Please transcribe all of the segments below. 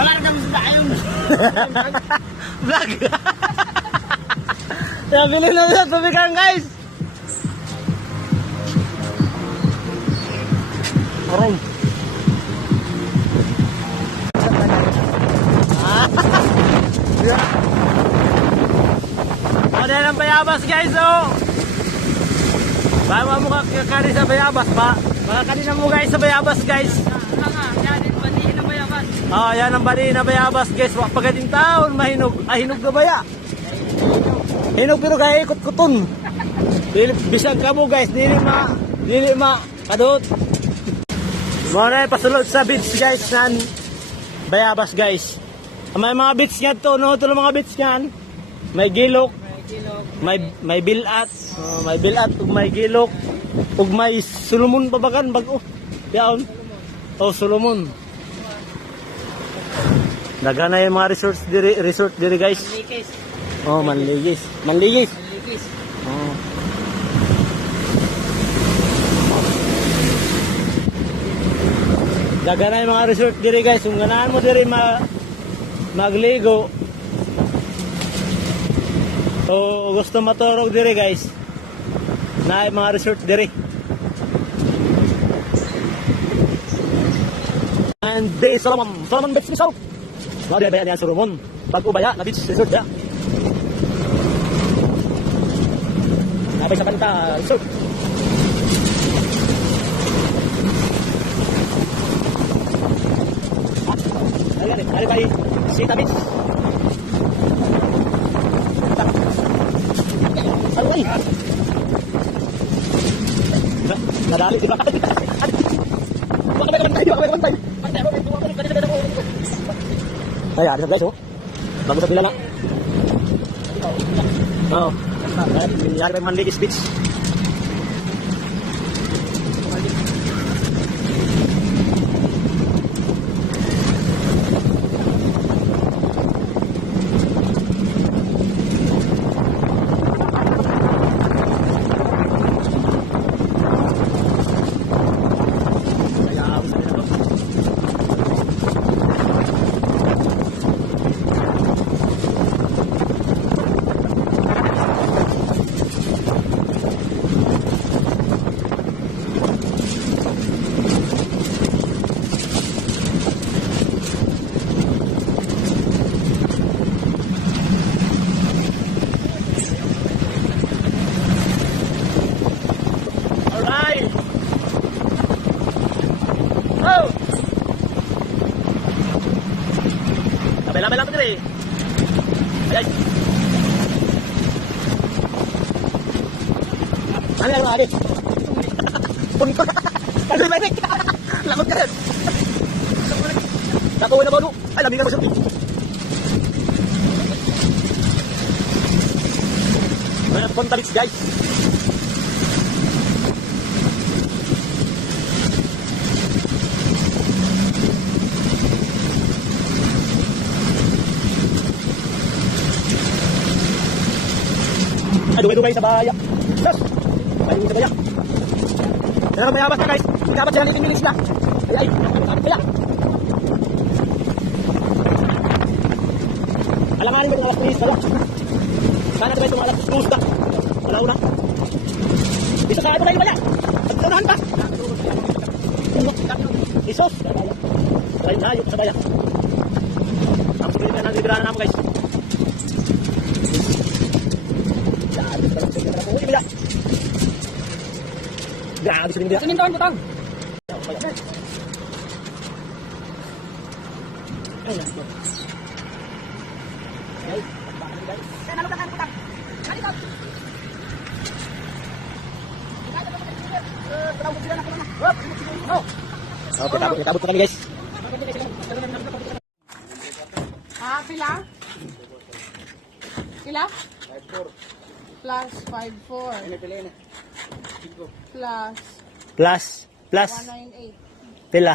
Palarga mo sa ayon. Vlog. Kaya bilhin namin sa tubigan guys. Aray. Ada ng bayabas guys oh. Bawa mo kakari sa bayabas pa. Makakari na mo guys sa bayabas guys. Yan din balihin ng bayabas. Oh, yan ang bali na bayabas guys. Wa pagating taon mahinog. Ay hinog na baya. Hinog pero kaya ikot-kuton. Bisag ka mo guys. Dili ma kadot. Muna pasulod sa beach guys nan bayabas guys. May mga beach nga to, no? Ito mga beach nga. May gilok. May bilat. May bilat ug may gilok. Ug may Solomon pabakan bago. Yaon. Oh, Solomon. Dagana yung mga resort diri guys. Manligis. Oh, Manligis. Manligis. Manligis. Oh. Dagana yung mga resort diri guys. Kung ganahan mo diri magligo. O gusto maturog diri guys. Na yung mga resort diri. And day Solomon Beach Resort. Wala ba yan Solomon? Pag-ubaya na beach resort ya. Napay sa Panta Resort. Ayan, ay Sita Beach. Ay. Nadali di ba? Wala ka tayo. Ay, ada guys oh. Bagus sa bilala. Oh. Yari pa Manligis Beach. Lamay lang diri. Ay. Ano lang lagi? Punto. Ano ba rin? Lamot ka rin. Nakuha na ba no? Ay, lamig ka mo siya. Mga puntalits guys. Dugay-dugay sa baya. Sus! Dugay sa baya. Kaya na mayabas na guys. Ikabat siya ng 18 minutes na. Ay, ikabat kaya. Alanganin mo itong alas 3. Wala. Sana ito ba itong alas 2 na. Wala una. Isa sa ato na yung baya. Pagkaunahan pa. Isos. Ay, nayo sa baya. Ang sulit na nagbibiraan na mo guys. Grabe sa binibigyan. Kunintawan butang. Ay, nako. Ay, bakit guys? Ano ba kan butang? Ano ka? Okay, tabot kami guys. Pila? Pila? 5-4. Plus 5-4. Plus Plus 198. pila?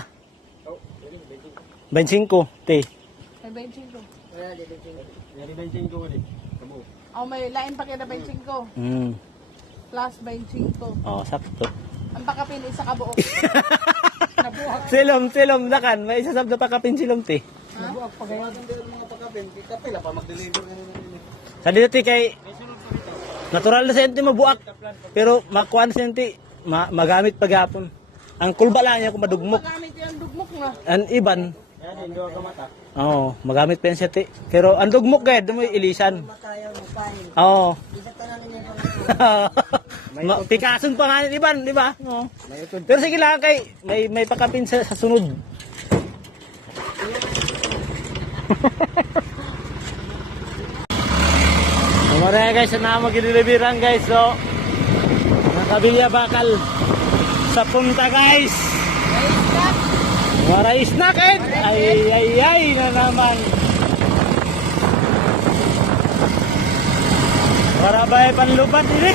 25 te. May 25. Oh, may lain pa kaya na 25. Plus 25. Oh, sakto. Ang pakapin isa ka buo. silom, dakan. May isasab na pakapin silom, ti. Nabuak pa kayo. Mga pagkapin. Kapila pa mag-deliver nga nila. Sa dito, ti, kay natural na senti mabuak. Pero makuha na senti, magamit paghapon. Ang kulba lang niya kung madugmok. Magamit yung dugmok na. Ang iban, Yan, hindi ka mata. oo, magamit pa yan siya, ti. Pero ang dugmok, gaya, mo ilisan. Matayaw mo pahin. Oo. Isa ka na ninyo. Pikason pa nga yung iban, di ba? Oo. Pero sige lang kay, may pakapin sa sunod. Kumara guys, na mag-deliveran guys, so nakabilya bakal sa punta guys. Kumara snack eh. Ay na naman. Para ba panlupat ini?